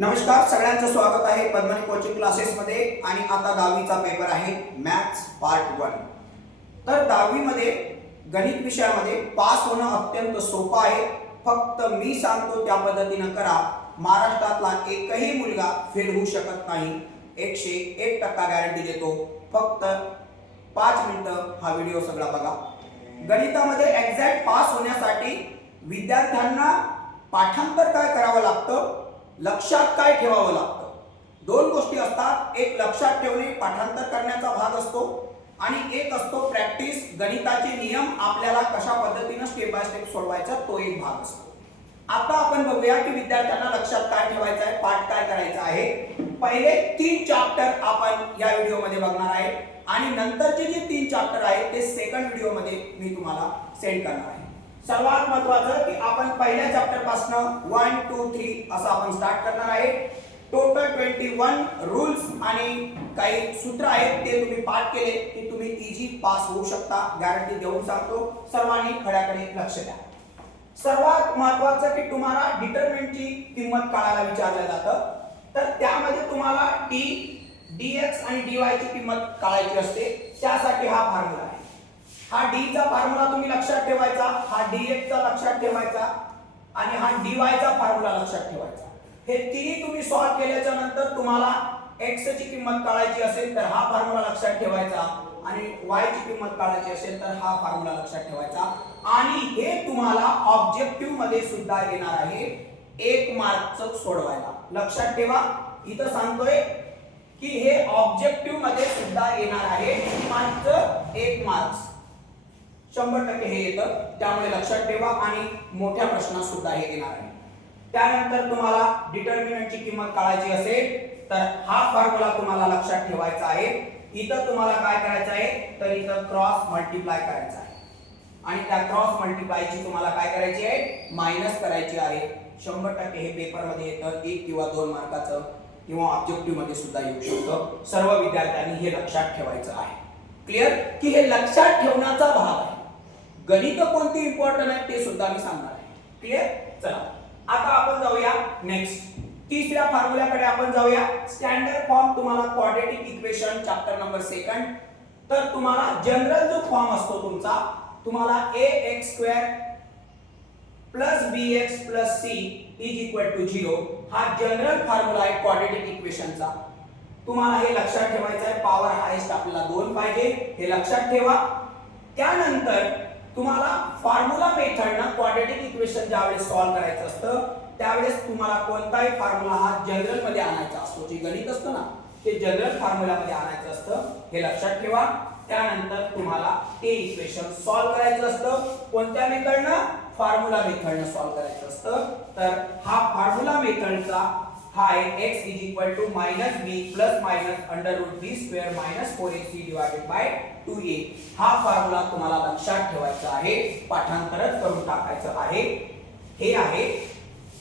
नमस्कार, सगळ्यांचं स्वागत आहे पद्मनी कोचिंग क्लासेस मध्ये। आणि आता 10वीचा पेपर आहे मॅथ्स पार्ट 1। तर 10वी मध्ये गणित विषयामध्ये पास होणं अत्यंत सोपं आहे। फक्त मी सांगतो त्या पद्धतीने करा। महाराष्ट्रातला एकही मुलगा फेल होऊ शकत नाही। 101% गॅरंटी देतो। फक्त 5 मिनिटं हा व्हिडिओ सगळा बघा। गणितामध्ये एक्झॅक्ट पास होण्यासाठी विद्यार्थ्यांना पाठांतर काय करावं लागतं, लक्षात काय ठेवावं लागतं, दोन गोष्टी असतात। एक लक्षात ठेवणे पाठांतर करण्याचा भाग असतो आणि एक असतो प्रॅक्टिस, गणिताचे नियम आपल्याला कशा पद्धतीने स्टेप बाय स्टेप सोडवायचा तो एक भाग असतो। आता आपण बघूया की विद्यार्थ्यांना लक्षात काय ठेवायचं आहे, पाठ काय करायचा आहे। पहिले 3 चॅप्टर आपण या व्हिडिओ मध्ये बघणार आहे आणि नंतरचे जे 3 चॅप्टर आहेत ते सेकंड व्हिडिओ मध्ये मी तुम्हाला सेंड करणार आहे। सर्वात महत्त्वाचं की आपण पहिल्या चॅप्टर पासून 1 2 3 असं आपण स्टार्ट करणार आहे। टोटल 21 रूल्स आणि काही सूत्र आहेत ते तुम्ही पाठ केले की तुम्ही इझी पास होऊ शकता, गॅरंटी देऊन सांगतो। सर्वांनी खड्याकडे लक्ष द्या। सर्वात महत्त्वाचं की तुम्हाला डिटरमिनंटची किंमत काढायला विचारलं जातं, तर त्यामध्ये तुम्हाला d dx आणि dy ची किंमत काढायची असते। त्यासाठी हा फॉर्म्युला आहे। हा d चा फॉर्म्युला तुम्ही लक्षात ठेवायचा, हा dx चा लक्षात ठेवायचा आणि हा dy चा फॉर्म्युला लक्षात ठेवायचा। हे तिन्ही तुम्ही सॉल्व केल्याच्या नंतर तुम्हाला x ची किंमत काढायची असेल तर हा फॉर्म्युला लक्षात ठेवायचा आणि y ची किंमत काढायची असेल तर हा फॉर्म्युला लक्षात ठेवायचा। आणि हे तुम्हाला ऑब्जेक्टिव्ह मध्ये सुद्धा येणार आहे 1 मार्कचं सोडवायला। लक्षात ठेवा, इथं सांगतोय की हे ऑब्जेक्टिव्ह मध्ये सुद्धा येणार आहे मार्कचं 1 मार्क्स 100% हे येतं, त्यामुळे लक्षात ठेवा। आणि मोठ्या प्रश्नात सुद्धा हे येणार आहे। त्यानंतर तुम्हाला डिटरमिनंटची किंमत काढायची असेल तर हा फॉर्म्युला तुम्हाला लक्षात ठेवायचा आहे। इथं तुम्हाला काय करायचं आहे, तर इथं क्रॉस मल्टिप्लाय करायचा आहे आणि त्या क्रॉस मल्टिप्लायची तुम्हाला काय करायची आहे, मायनस करायची आहे। 100% हे पेपर मध्ये येतं, 1 किंवा 2 मार्काचं किंवा ऑब्जेक्टिव्ह मध्ये सुद्धा येऊ शकतं। सर्व विद्यार्थ्यांनी हे लक्षात ठेवायचं आहे। क्लिअर की हे लक्षात ठेवण्याचा भाग आहे। गणित कोणती इम्पॉर्टंट आहे ते सुद्धा मी सांगणार आहे। क्लिअर, चला आता आपण जाऊया नेक्स्ट तिसऱ्या फॉर्म्युल्याकडे आपण जाऊया। स्टँडर्ड फॉर्म तुम्हाला क्वाड्रॅटिक इक्वेशन चॅप्टर नंबर 2। तर तुम्हाला जनरल जो फॉर्म असतो तुमचा, तुम्हाला ax² + bx + c = 0 हा जनरल फॉर्म्युला आहे क्वाड्रॅटिक इक्वेशनचा। तुम्हाला हे लक्षात ठेवायचं आहे। पॉवर हायेस्ट आपल्याला 2 पाहिजे, हे लक्षात ठेवा। त्यानंतर तुम्हाला फॉर्म्युला मेथडनं क्वाड्रॅटिक इक्वेशन ज्यावेळेस सॉल्व करायचं असतं त्यावेळेस तुम्हाला कोणताही फॉर्म्युला हा जनरल मध्ये आणायचा असतो। जे गणित असतं ना ते जनरल फॉर्म्युला मध्ये आणायचं असतं, हे लक्षात ठेवा। त्यानंतर तुम्हाला ते इक्वेशन सॉल्व करायचं असतं कोणत्या मेथडनं, फॉर्म्युला मेथडनं सॉल्व करायचं असतं। तर हा फॉर्म्युला मेथडचा हा आहे x = -b ± √b² - 4ac / 2a। हा फॉर्म्युला तुम्हाला लक्षात ठेवायचा आहे, पाठांतरच करून टाकायचं आहे। हे आहे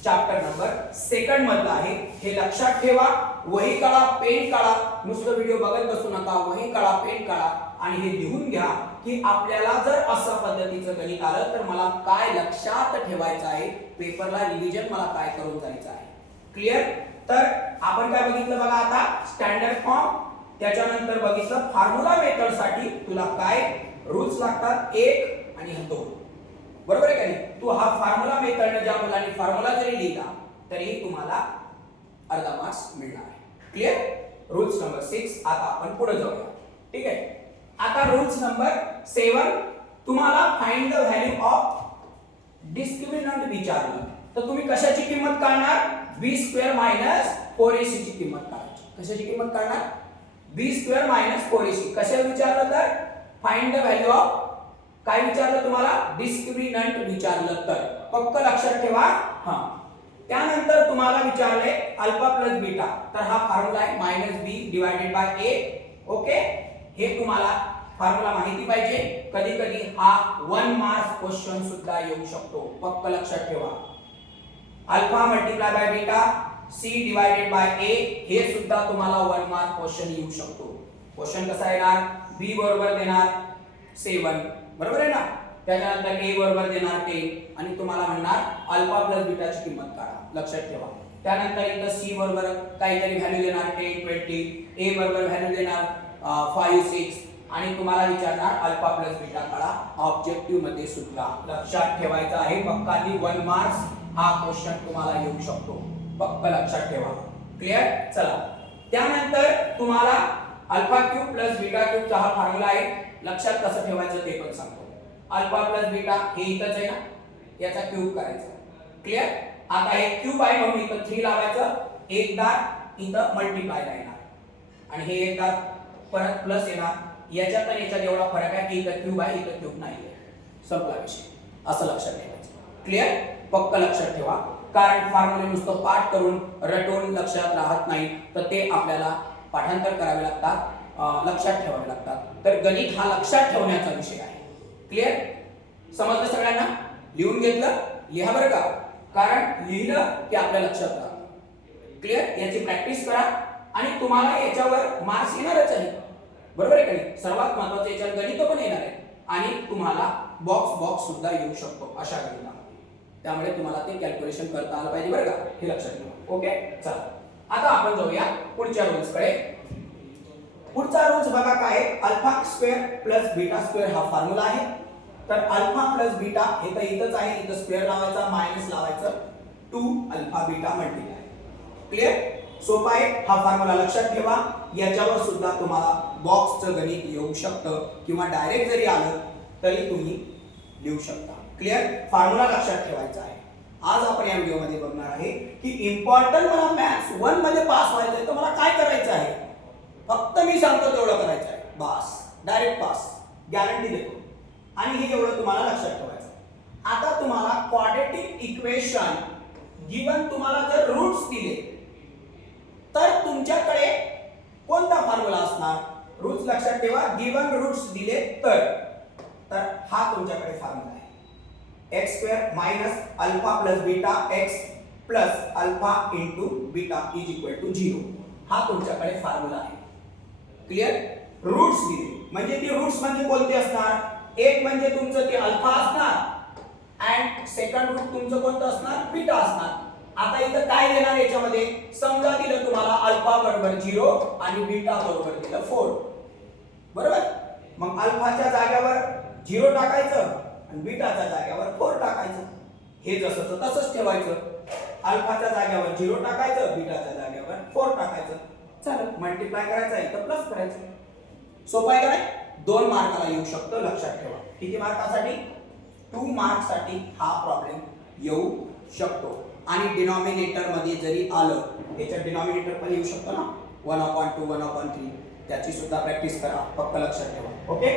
चॅप्टर नंबर 2 मधला आहे, हे लक्षात ठेवा। वही काढा, पेन काढा, नुसतं व्हिडिओ बघत बसू नका। वही काढा, पेन काढा आणि हे लिहून घ्या की आपल्याला जर असं पद्धतीचं गणित आलं तर मला काय लक्षात ठेवायचं आहे, पेपरला रिव्हिजन मला काय करून जायचं आहे। क्लिअर, तर आपण काय बघितलं बघा आता, स्टँडर्ड फॉर्म, त्याच्यानंतर बघितलं फॉर्म्युला मेथड साठी तुला काय रूल्स लागतात, 1 आणि 2, बरोबर आहे का नाही। तू हा फॉर्म्युला मेथडने ज्या मुलांनी फॉर्म्युला जरी लिहिला तरी तुम्हाला अर्धा मार्क्स मिळणार आहे। Clear, rules number 6। आता आपण पुढे जाऊया, ठीक आहे। आता रूल्स नंबर 7 तुम्हाला find the value of discriminant विचारलं तर तुम्ही कशाची किंमत काढणार, b² - 4ac ची किंमत काढायची। कशाची किंमत काढणार, b² - 4ac। कशाला विचारलं तर फाइंड द व्हॅल्यू ऑफ, काय विचारलं तुम्हाला, डिस्क्रिमिनंट विचारलं तर पक्क लक्षात ठेवा। हां, त्यानंतर तुम्हाला विचारले अल्फा + बीटा, तर हा फॉर्म्युला आहे -b / a। ओके, हे तुम्हाला फॉर्म्युला माहिती पाहिजे। कधी कधी हा 1 मार्क्स क्वेश्चन सुद्धा येऊ शकतो, पक्क लक्षात ठेवा। अल्फा × बीटा c / a हे सुद्धा तुम्हाला 1 मार्क क्वेश्चन येऊ शकतो। क्वेश्चन कसा येणार, b बरोबर देणार 7, बरोबर आहे ना, त्याच्यानंतर a बरोबर देणार 10 आणि तुम्हाला म्हणणार अल्फा + बीटाची किंमत काढा। लक्षात ठेवा. त्यानंतर इथं सी बरोबर काहीतरी व्हॅल्यू देणार 10 20, ए बरोबर व्हॅल्यू देणार 5 6 आणि तुम्हाला विचारणार अल्फा प्लस बीटा काढा. ऑब्जेक्टिव्ह मध्ये सुद्धा लक्षात ठेवायचं आहे. पक्काली 1 मार्क्स हा क्वेश्चन तुम्हाला येऊ शकतो. पक्क लक्षात ठेवा. क्लिअर. चला त्यानंतर तुम्हाला अल्फा क्यूब प्लस बीटा क्यूबचा हा फॉर्म्युला आहे. लक्षात कसं ठेवायचं ते पण सांगतो. अल्फा प्लस बीटा हे इथंच आहे ना, याचा क्यूब करायचा. क्लिअर. आता हे क्यूब आहे म्हणून इथं 3 लावायचं. एक दार इथं मल्टिप्लाय येणार आणि हे एक दार परत प्लस येणार. याच्यात आणि याच्यात एवढा फरक आहे की इथं क्यूब आहे इथं क्यूब नाही आहे. संपला विषय. असं लक्षात ठेवायचं. क्लिअर. पक्क लक्षात ठेवा. कारण फॉर्म्युले नुसतं पाठ करून रटून लक्षात राहत नाही, तर ते आपल्याला पाठांतर करावे लागतात, लक्षात ठेवावे लागतात. तर गणित हा लक्षात ठेवण्याचा विषय आहे. क्लिअर. समजलं सगळ्यांना. लिहून घेतलं. लिहा बरं का, कारण लिहिलं की आपल्या लक्षात राहतं. क्लिअर. याची प्रॅक्टिस करा आणि तुम्हाला याच्यावर मार्क्स येणारच आहे. बरोबर आहे का नाही. सर्वात महत्त्वाचं याच्यावर गणित पण येणार आहे आणि तुम्हाला बॉक्स सुद्धा येऊ शकतो अशा गणितामध्ये. त्यामुळे तुम्हाला ते कॅल्क्युलेशन करता आलं पाहिजे बरं का. हे लक्षात ठेवा. ओके. चला आता आपण जाऊया पुढच्या रूल्स कडे. पुढचा रूल्स बघा काय आहे. Alpha square plus beta square हा फॉर्म्युला आहे. तर अल्फा प्लस बीटा हे तर इथंच आहे. इथं स्क्वेअर लावायचा मायनस लावायचं 2 अल्फा बीटा मल्टिप्लाय. क्लिअर. सोपा आहे हा फॉर्म्युला. लक्षात ठेवा. याच्यावर सुद्धा तुम्हाला बॉक्सचं गणित येऊ शकतं किंवा डायरेक्ट जरी आलं तरी तुम्ही लिहू शकता. क्लिअर. फॉर्म्युला लक्षात ठेवायचा आहे. आज आपण या व्हिडिओ मध्ये बघणार आहे की इम्पॉर्टंट मला मॅथ्स 1 मध्ये पास व्हायचं आहे तर मला काय करायचं आहे. फक्त मी सांगतो तेवढं करायचं आहे. बस. डायरेक्ट पास गॅरंटी देतो. आणि हे एवढं तुम्हाला लक्षात ठेवायचं. आता तुम्हाला क्वाड्रॅटिक इक्वेशन गिवन तुम्हाला जर रूट्स दिले तर तुमच्याकडे कोणता फॉर्म्युला असणार. रूट्स लक्षात ठेवा. गिवन रूट्स दिले तर हा तुमच्याकडे फॉर्म्युला आहे. x square minus alpha plus beta x plus alpha into beta is equal to 0 हा तुमच्याकडे फॉर्म्युला आहे. क्लिअर. रूट्स दिले म्हणजे ती रूट्स म्हणजे कोणते असणार. एक म्हणजे तुमचं ते अल्फा असणार अँड सेकंड रूट तुमचं कोणतं असणार बीटा असणार. आता इथं काय देणार याच्यामध्ये. समजा दिलं तुम्हाला अल्फा बरोबर 0 आणि बीटा बरोबर दिलं 4. बरोबर. मग अल्फाच्या जागेवर 0 टाकायचं आणि बीटाच्या जागेवर 4 टाकायचं. हे जसंच तसंच ठेवायचं. अल्फाच्या जागेवर 0 टाकायचं, बीटाच्या जागेवर 4 टाकायचं. चला मल्टिप्लाय करायचं आहे तर प्लस करायचं. सोपं आहे का नाही. 2 मार्काला येऊ शकतो. लक्षात ठेवा. किती मार्कासाठी. 2 मार्क्ससाठी हा प्रॉब्लेम येऊ शकतो. आणि डिनॉमिनेटर मध्ये जरी आलं याच्यात डिनॉमिनेटर पण येऊ शकतो ना 1/2 1/3. त्याची सुद्धा प्रॅक्टिस करा. फक्त लक्षात ठेवा. ओके.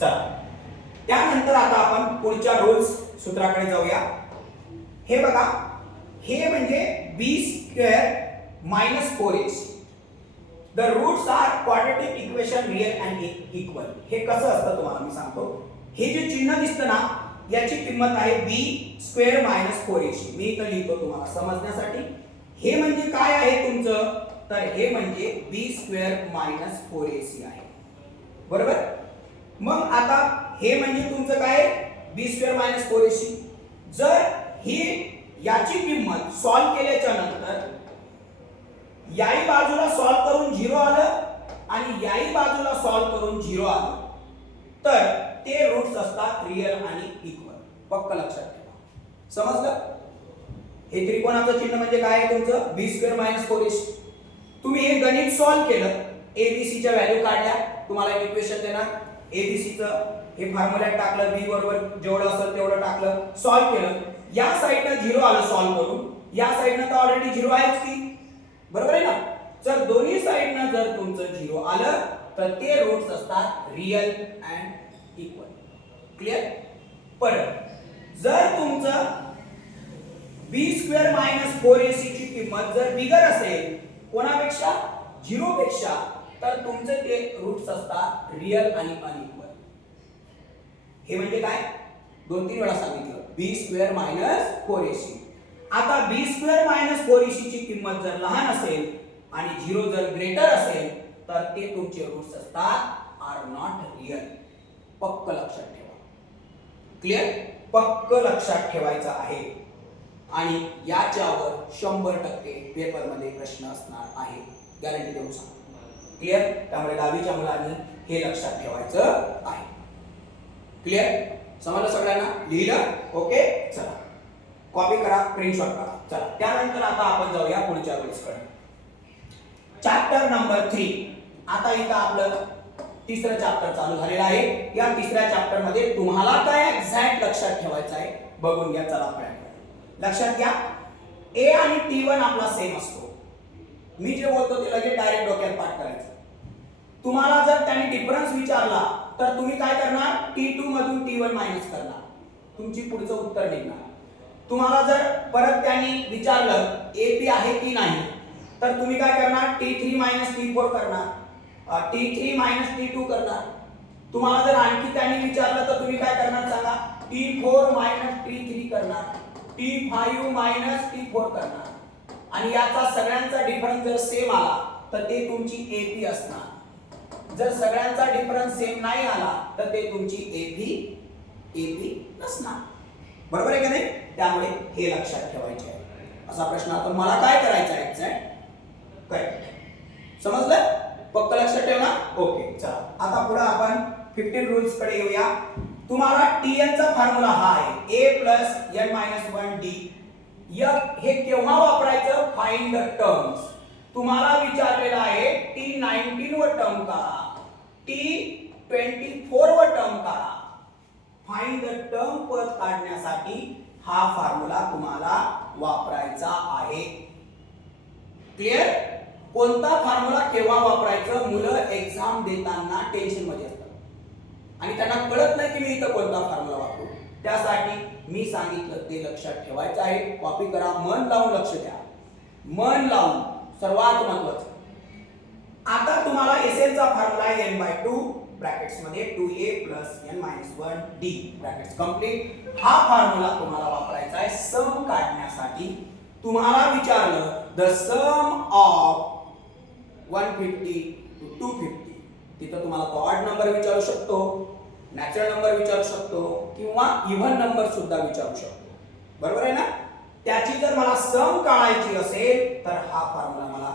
चला त्यानंतर आता आपण पुढच्या रूल्स सूत्राकडे जाऊया. हे बघा. हे म्हणजे b square minus 4ac. The roots are quadratic equation real and equal. हे कसं असतं तुम्हाला मी सांगतो. हे जे चिन्ह दिसतं ना याची किंमत आहे b स्क्वेअर मायनस 4ac. मी इथं लिहितो तुम्हाला समजण्यासाठी. हे म्हणजे काय आहे तुमचं. तर हे म्हणजे b स्क्वेअर मायनस 4ac आहे. बरोबर. मग आता हे म्हणजे तुमचं काय b स्क्वेअर मायनस 4ac. जर ही याची किंमत सॉल्व केल्याच्या नंतर याही बाजूला सॉल्व करून 0 आलं आणि याही बाजूला सॉल्व करून 0 आलं तर ते रूट्स असतात रियल आणि इक्वल. पक्क लक्षात ठेवा. समजलं. हे त्रिकोणाचं चिन्ह म्हणजे काय आहे तुमचं b स्क्वेअर मायनस 4ac. तुम्ही हे गणित सॉल्व केलं. abc च्या व्हॅल्यू काढल्या. तुम्हाला एक इक्वेशन देणार. abc चं हे फॉर्म्युल्यात टाकलं. b बरोबर जेवढं असेल तेवढं टाकलं. सॉल्व केलं. या साइडला 0 आलं सॉल्व करून. या साइडला तर ऑलरेडी 0 आहेच की. बरोबर आहे ना. जर दोन्ही साइडना जर तुमचं 0 आलं तर ते रूट्स असतात रियल अँड इक्वल. क्लिअर. परत जर तुमचं b स्क्वेअर मायनस 4ac ची किंमत जर बिगर असेल कोणापेक्षा 0 पेक्षा तर तुमचे ते रूट्स असतात रियल आणि अनइक्वल. हे म्हणजे काय 2-3 वेळा सांगितलं. b square minus 4ac. आता b स्क्वेअर मायनस 4ac ची किंमत जर लहान असेल आणि 0 जर ग्रेटर असेल तर ते तुमचे रूट्स असतात आर नॉट रियल. पक्क लक्षात ठेवा. क्लिअर. पक्क लक्षात ठेवायचं आहे. आणि याच्यावर 100% पेपरमध्ये प्रश्न असणार आहे, गॅरंटी देऊन सांगतो. क्लिअर? त्यामुळे 10वीच्या मुलांनी हे लक्षात ठेवायचं आहे. क्लिअर? समजलं सगळ्यांना? लिहिलं? ओके, चला कॉपी करा, स्क्रीनशॉट करा. चला त्यानंतर आता आपण जाऊया पुढच्या गोष्टीकडे. Chapter number 3. आता इथं आपलं तिसरं चॅप्टर चालू झालेलं आहे. या तिसऱ्या चॅप्टर मध्ये तुम्हाला काय एक्झॅक्ट लक्षात ठेवायचं आहे बघून घ्या. चला लक्षात घ्या, ए आणि T1 आपला सेम असतो. मी जे बोलतो ते लगेच डायरेक्ट डोक्यात पाठ करायचं. तुम्हाला जर त्याने डिफरन्स विचारला तर तुम्ही काय करणार, T2 मधून T1 मायनस करणार, तुमची पुढचं उत्तर निघणार. तुम्हाला जर परत त्यांनी विचारलं AP आहे की नाही तर तुम्ही काय करणार, T3 मायनस T4 करणार, T3 मायनस T2 करणार. तुम्हाला जर आणखी त्यांनी विचारलं तर तुम्ही काय करणार सांगा, T4 मायनस T3 करणार, T5 मायनस T4 करणार. आणि याचा सगळ्यांचा डिफरन्स जर सेम आला तर ते तुमची AP असणार. जर सगळ्यांचा डिफरन्स सेम नाही आला तर ते तुमची AP नसणार. बरोबर आहे का नाही? त्यामुळे हे लक्षात ठेवायचे आहे. असा प्रश्न आता मला काय करायचा आहे एक्झॅक्ट करेक्ट. समजलं? पक्क लक्षात ठेवना. ओके, चला आता पुढे आपण 15 रूल्स कडे येऊया. तुम्हाला Tn चा फॉर्म्युला हा आहे a + n - 1 d. हे केव्हा वापरायचं, फाइंड द टर्म्स. तुम्हाला विचारलेला आहे T19 वर टर्म करा, T24 वर टर्म करा. फाइंड द टर्म पद काढण्यासाठी हा फॉर्म्युला तुम्हाला वापरायचा आहे. क्लिअर? कोणता फॉर्म्युला केव्हा वापरायचं, मुलं एक्झाम देताना टेन्शन मध्ये असतात आणि त्यांना कळत नाही की मी इथं कोणता फॉर्म्युला वापरू. त्यासाठी मी सांगितलं ते लक्षात ठेवायचं आहे. कॉपी करा, मन लावून लक्ष द्या, मन लावून, सर्वात महत्त्वाचं. आता तुम्हाला SL चा फॉर्म्युला आहे n/2 ब्रॅकेट्स मध्ये 2a + n - 1 d brackets complete. हा फॉर्म्युला तुम्हाला वापरायचा आहे सम काढण्यासाठी. तुम्हाला विचारलं द सम ऑफ 150 to 250, तिथं तुम्हाला ऑड नंबर विचारू शकतो, नॅचरल नंबर विचारू शकतो किंवा इव्हन नंबर सुद्धा विचारू शकतो. बरोबर आहे ना? त्याची जर मला सम काढायची असेल तर हा फॉर्म्युला मला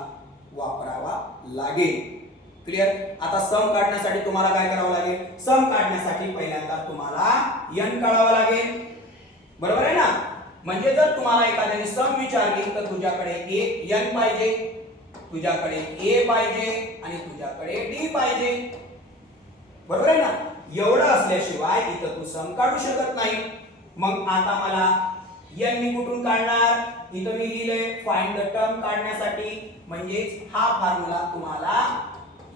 वापरावा लागेल. क्लिअर? आता सम काढण्यासाठी तुम्हाला काय करावं लागेल, सम काढण्यासाठी पहिल्यांदा तुम्हाला n काढावा लागेल. बरोबर आहे ना? म्हणजे जर तुम्हाला एखाद्याने सम विचारली तर तुझ्याकडे n पाहिजे, तुझ्याकडे a पाहिजे आणि तुझ्याकडे d पाहिजे. बरोबर आहे ना? एवढं असल्याशिवाय इथं तू सम काढू शकत नाही. मग आता मला n मी कुठून काढणार, इथं मी लिहिलंय फाइंड द टर्म काढण्यासाठी. म्हणजे हा फॉर्म्युला तुम्हाला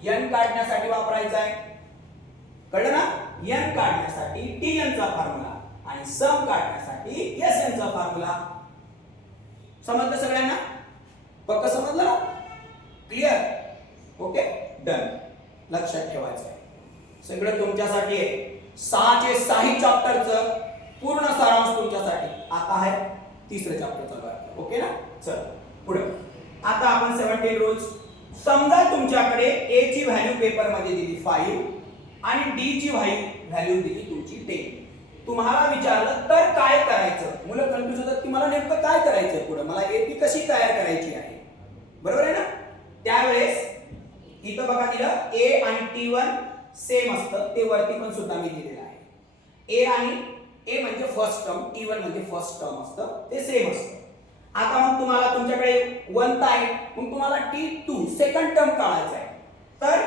n काढण्यासाठी वापरायचा आहे. कळलं ना? n काढण्यासाठी Tn चा फॉर्म्युला आणि सम काढण्यासाठी Sn चा फॉर्म्युला. समजलं सगळ्यांना? पक्क समजलं ना? क्लिअर? Okay, done. लक्षात ठेवायचं आहे सगळं तुमच्यासाठी आहे. 6 चे 6 चॅप्टरचं पूर्ण सारांश तुमच्यासाठी. आता आहे तिसरं चॅप्टर चालू आहे. ओके ना? चल पुढे. आता आपण 17 रूल्स. समजा तुमच्याकडे a ची व्हॅल्यू पेपर मध्ये दिली 5 आणि d ची व्हॅल्यू दिली तुमची 10. तुम्हाला विचारलं तर काय करायचं. मुलं कन्फ्युज होतात की मला नेमकं काय करायचं पुढे, मला AP कशी तयार करायची आहे. बरोबर आहे ना? त्यावेळेस इथं बघा दिलं a आणि T1 सेम असतं, ते वरती पण सुद्धा मी दिलेलं आहे. a म्हणजे फर्स्ट टर्म, T1 म्हणजे फर्स्ट टर्म असतं, ते सेम असतं. आता मग तुम्हाला तुमच्याकडे 1 आहे, मग तुम्हाला T2 सेकंड टर्म काढायचा आहे. तर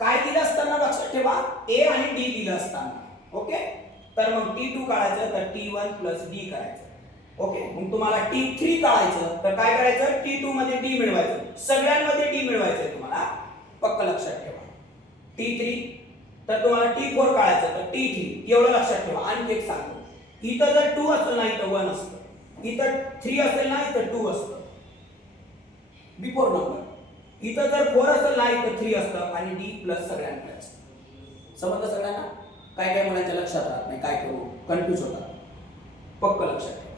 काय दिलं असताना लक्षात ठेवा, a आणि d दिलं असताना. ओके, तर मग T2 काढायचं तर T1 + d करायचं. ओके, मग तुम्हाला T3 काढायचं तर काय करायचं, T2 मध्ये d मिळवायचं, सगळ्यांमध्ये d मिळवायचं तुम्हाला. पक्क लक्षात ठेवा. T3 तर तुम्हाला T4 काढायचं तर T3. एवढं लक्षात ठेवा. आणखी एक सांगतो, इथं जर 2 असेल नाही तर 1 असतं, इथं 3 असेल नाही तर 2 असतं बिफोर नंबर. इथं जर 4 असेल नाही तर 3 असतं आणि d प्लस सगळ्यांकडे असतं. समजलं सगळ्यांना? काय काय मुलांच्या लक्षात राहत नाही, काय करू, कन्फ्यूज होतात. पक्क लक्षात ठेवा.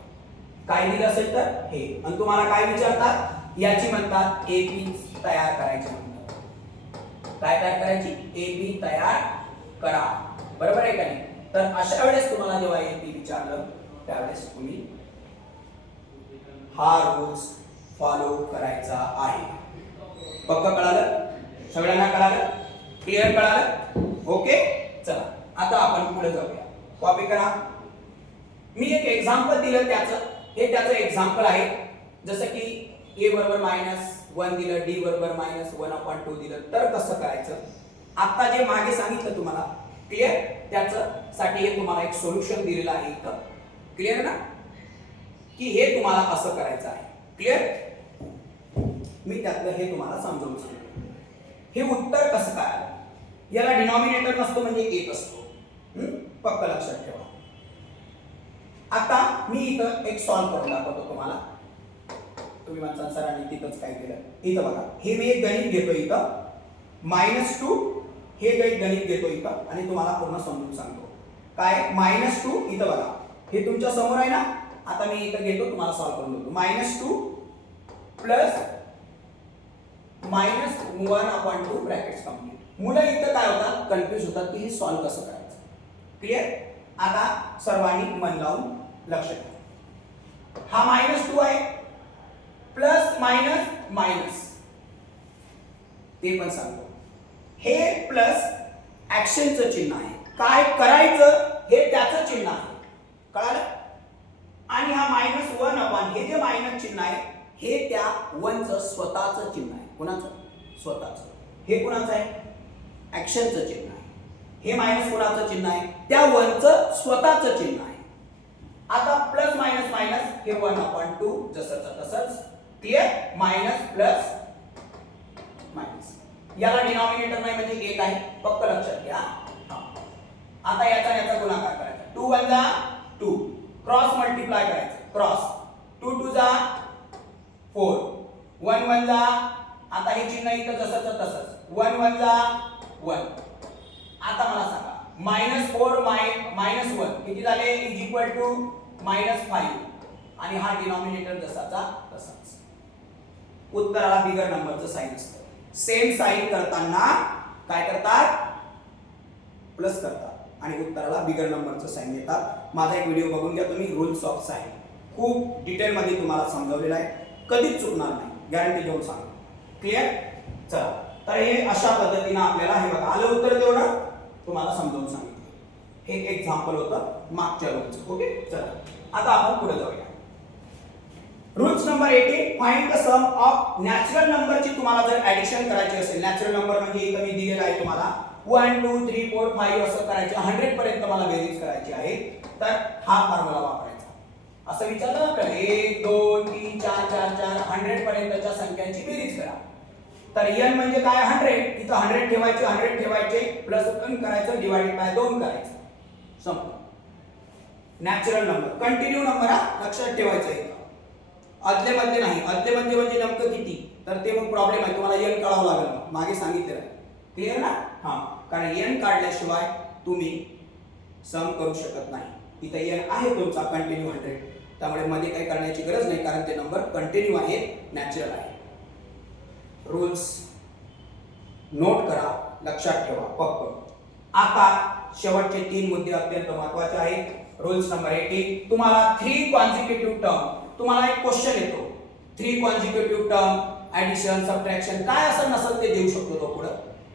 काय दिलं असेल तर हे, आणि तुम्हाला काय विचारतात, याची म्हणतात AP तयार करायची म्हणतात. काय तयार करायची, AP तयार करा. बरोबर आहे का नाही? तर अशा वेळेस तुम्हाला जेव्हा AP विचारलं त्यावेळेस तुम्ही हा रूल्स फॉलो करायचा आहे. पक्क कळालं? सगळ्यांना कळालं? क्लिअर कळालं? ओके, चला आता आपण पुढे जाऊया. कॉपी करा. मी एक एक्झाम्पल दिलं त्याचं, हे त्याचं एक्झाम्पल आहे. जसं की a बरोबर -1 दिलं, d बरोबर -1/2 दिलं, तर कसं करायचं? आता जे मागे सांगितलं तुम्हाला, क्लिअर? त्याचं साठी हे तुम्हाला एक सोल्युशन दिलेलं आहे इथं. क्लिअर ना? की हे तुम्हाला असं करायचं आहे. क्लिअर? मी त्यातलं हे तुम्हाला समजावून सांगतो. हे उत्तर कसं काय आलं? याला डिनॉमिनेटर नसतो म्हणजे 1 असतो. पक्क लक्षात ठेवा. आता मी इथं एक सॉल्व करून दाखवतो तुम्हाला. तुम्ही म्हणता सरांनी तिथंच काय केलं? इथं बघा, हे मी एक गणित घेतो इथं -2, हे एक गणित घेतो इथं आणि तुम्हाला पूर्ण समजून सांगतो. काय -2 इथं बघा, हे तुमच्या समोर आहे ना. आता मी इथं घेतो, तुम्हाला सॉल्व करून देतो. -2 प्लस -1/2 ब्रॅकेट्स कंप्लीट. मुलं इथं काय होतात? कन्फ्यूज होतात की हे सॉल्व कसं करायचं. क्लिअर? आता सर्वांनी मन लावून लक्ष द्या. हा -2 आहे, प्लस मायनस मायनस, ते पण सांगतो. हे प्लस ऍक्शनचं चिन्ह आहे. काय करायचं हे त्याचं चिन्ह आहे. कळालं? आणि हा -1 हे जे मायनस चिन्ह आहे हे त्या 1चं स्वतःचं चिन्ह आहे. कोणाचं? स्वतःचं. हे कोणाचं आहे? ऍक्शनचं चिन्ह आहे. हे मायनस कोणाचं चिन्ह आहे? त्या 1चं स्वतःचं चिन्ह आहे. आता प्लस मायनस मायनस हे 1/2 जसंच तसंच. क्लिअर? मायनस प्लस मायनस, याला डिनॉमिनेटर नाही म्हणजे 1 आहे. पक्क लक्षात घ्या. आता याचा गुणाकार करायचा. 2 1 जा 2, क्रॉस मल्टिप्लाय करायचं. क्रॉस 2 2 जा 4, 1 1 जा. आता हे चिन्ह इथं जसंच तसंच. 1 1 जा 1. आता मला सांगा, -4 -1 किती झाले? -5 आणि हा डिनॉमिनेटर जसाचा तसाच. उत्तराला बिगर नंबरचं साइन असतं. सेम साइन करताना काय करतात? प्लस करतात आणि उत्तराला बिगर नंबरचं साइन देतात. माझा एक व्हिडिओ बघून घ्या तुम्ही, रूल्स ऑफ साइन. खूप डिटेल मध्ये तुम्हाला समजावलेलं आहे. कधीच चुकणार नाही, गॅरंटी देऊन सांगतो. क्लिअर? चला, तर हे अशा पद्धतीने आपल्याला हे बघा आलं उत्तर तेवढं तुम्हाला समजावून सांगितलं. हे एक एक्झाम्पल होतं मागच्या रूलचं. ओके, चला आता आपण पुढे जाऊया. Rules number 18, find the sum of natural नंबरची तुम्हाला जर ऍडिशन करायची असेल, नॅचरल नंबर म्हणजे इथं मी दिलेला आहे तुम्हाला 1 2 3 4 5 असं करायचे, 100 पर्यंत मला बेरीज करायची आहे, तर हा फॉर्म्युला वापरायचा. असं विचारलं ना आपल्याला 1 2 3 4 4 4 100 पर्यंतच्या संख्यांची बेरीज करा. तर n म्हणजे काय? 100. इथं 100 ठेवायचे, 100 ठेवायचे, प्लस 1 करायचं, डिवाइडेड बाय 2 करायचं. संपलं. नॅचरल नंबर, कंटिन्यू नंबर हा लक्षात ठेवायचा आहे. अदले बदले नाही. अदले बदले म्हणजे नेमकं किती, तर ते मग प्रॉब्लेम आहे. तुम्हाला n काढावं लागेल, मागे सांगितलेलं आहे. क्लिअर ना? हां, कारण n काढल्याशिवाय तुम्ही सम करू शकत नाही. इथे n आहे तुमचा कंटिन्यू 100, त्यामुळे मध्ये काही करण्याची गरज नाही, कारण ते नंबर कंटिन्यू आहेत, नॅचरल आहे. रूल्स नोट करा, लक्षात ठेवा पक्क. आता शेवटचे 3 मुद्दे अत्यंत महत्त्वाचे आहेत. रूल्स नंबर 18, तुम्हाला 3 कॉन्सिक्युटिव्ह टर्म, तुम्हाला एक क्वेश्चन येतो, 3 कॉन्सिक्युटिव्ह टर्म, ऍडिशन, सबट्रॅक्शन काय असं नसेल ते देऊ शकतो तो पुढे.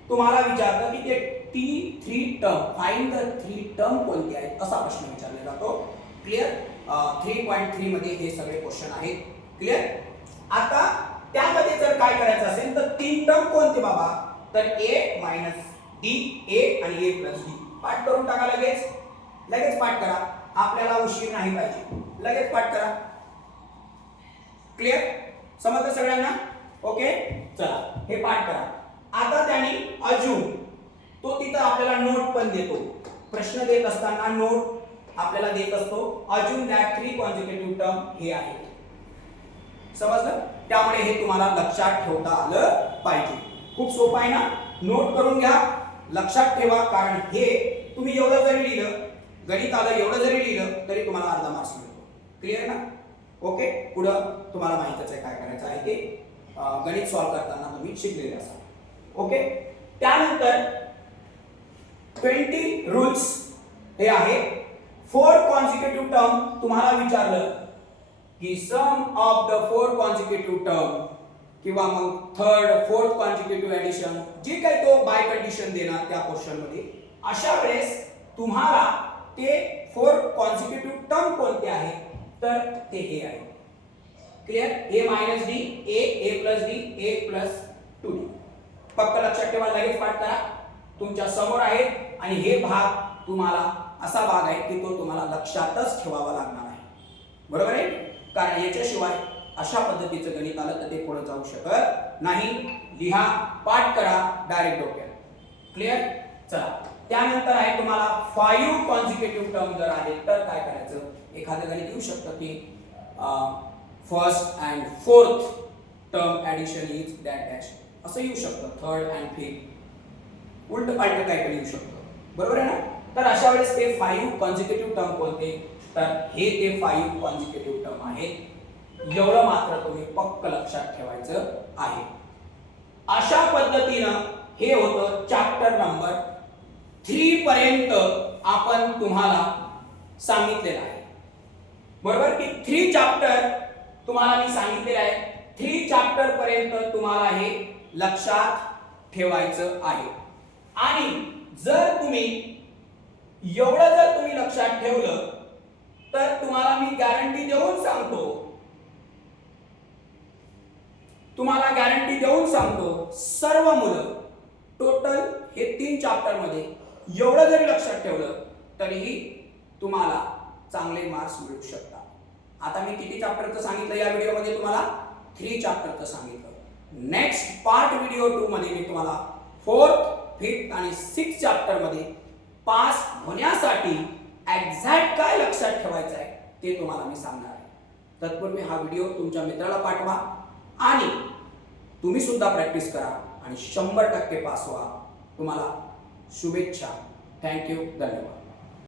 तुम्हाला विचारतं की ते 3 टर्म, फाइंड द 3 टर्म कोणते आहेत असा प्रश्न विचारला जातो. क्लिअर? 3.3 मध्ये हे सगळे क्वेश्चन आहेत. क्लिअर? आता त्यामध्ये जर काय करायचं असेल तर 3 टर्म कोणते बाबा, तर a मायनस d, a आणि a प्लस d. पाठ करून टाका लगेच, लगेच पाठ करा. आपल्याला उशीर नाही पाहिजे, लगेच पाठ करा. क्लिअर? समजलं सगळ्यांना? ओके, चला हे पाठ करा. आता त्याने अजून तो तिथं आपल्याला नोट पण देतो. प्रश्न देत असताना नोट आपल्याला देत असतो. अजून दॅट 3 कॉन्सिक्युटिव्ह टर्म हे आहे. समजलं? त्यामुळे हे तुम्हाला लक्षात ठेवता आलं पाहिजे. खूप सोपं आहे ना? नोट करून घ्या, लक्षात ठेवा, कारण हे तुम्ही एवढं जरी लिहिलं, गणित आलं एवढं जरी लिहिलं तरी तुम्हाला अर्धा मार्क्स मिळतो. क्लिअर ना? ओके, पुढं तुम्हाला माहितीच आहे काय करायचं आहे ते. गणित सॉल्व करताना तुम्ही शिकलेले असाल. ओके, त्यानंतर 20 रूल्स हे आहे. 4 कॉन्सिक्युटिव्ह टर्म तुम्हाला विचारलं की सम ऑफ द 4 कॉन्सिक्युटिव्ह टर्म किंवा मग थर्ड फोर्थ कॉन्सिक्युटिव्ह ॲडिशन जे काही तो बाय कंडिशन देणार त्या क्वेश्चन मध्ये, अशा वेळेस तुम्हाला ते 4 कॉन्सिक्युटिव्ह टर्म कोणते आहे तर ते हे आहे. Clear? a minus D, a plus D, a plus 2d. फक्त लक्षात ठेवा, लगेच पाठ करा, तुमच्या समोर आहे आणि हे भाग तुम्हाला असा भाग आहे की तो तुम्हाला लक्षातच ठेवावा लागणार आहे. बरोबर आहे? कारण याच्याशिवाय अशा पद्धतीचं गणित आलं तर ते पुढे जाऊ शकत नाही. लिहा, पाठ करा डायरेक्ट डोक्यात. क्लियर? चला, त्यानंतर आहे तुम्हाला 5 कॉन्सिक्युटिव्ह टर्म जर आले तर काय करायचं. एखादं गणित येऊ शकतं की first and fourth term addition is that dash असं येऊ शकतं. थर्ड अँड फिफ्थ उलट पालट काय पण येऊ शकतं. बरोबर आहे ना? तर अशा वेळेस ते 5 कॉन्सिक्युटिव्ह टर्म कोणते तर हे ते 5 कॉन्सिक्युटिव्ह टर्म आहेत. एवढं मात्र तुम्ही पक्क लक्षात ठेवायचं आहे. अशा पद्धतीनं हे होतं चॅप्टर नंबर 3 पर्यंत आपण तुम्हाला सांगितलेलं आहे. बरोबर की 3 चॅप्टर तुम्हाला मी सांगितलेलं आहे. 3 चॅप्टर पर्यंत तुम्हाला हे लक्षात ठेवायचं आहे. आणि जर तुम्ही एवढं जर तुम्ही लक्षात ठेवलं तर तुम्हाला मी गॅरंटी देऊन सांगतो, सर्व मुलं टोटल हे 3 चॅप्टर मध्ये एवढं जरी लक्षात ठेवलं तरीही तुम्हाला चांगले मार्क्स मिळू शकतात. आता मी किती चॅप्टरचं सांगितलं या व्हिडिओमध्ये तुम्हाला? 3 चॅप्टरचं सांगितलं. नेक्स्ट पार्ट व्हिडिओ 2 मध्ये मी तुम्हाला 4th, 5th आणि 6th चॅप्टर मध्ये पास होण्यासाठी एक्झॅक्ट काय लक्षात ठेवायचं आहे ते तुम्हाला मी सांगणार आहे. तत्पूर्वी हा व्हिडिओ तुमच्या मित्राला पाठवा आणि तुम्ही सुद्धा प्रॅक्टिस करा आणि 100% पास व्हा. तुम्हाला शुभेच्छा. थँक्यू. धन्यवाद.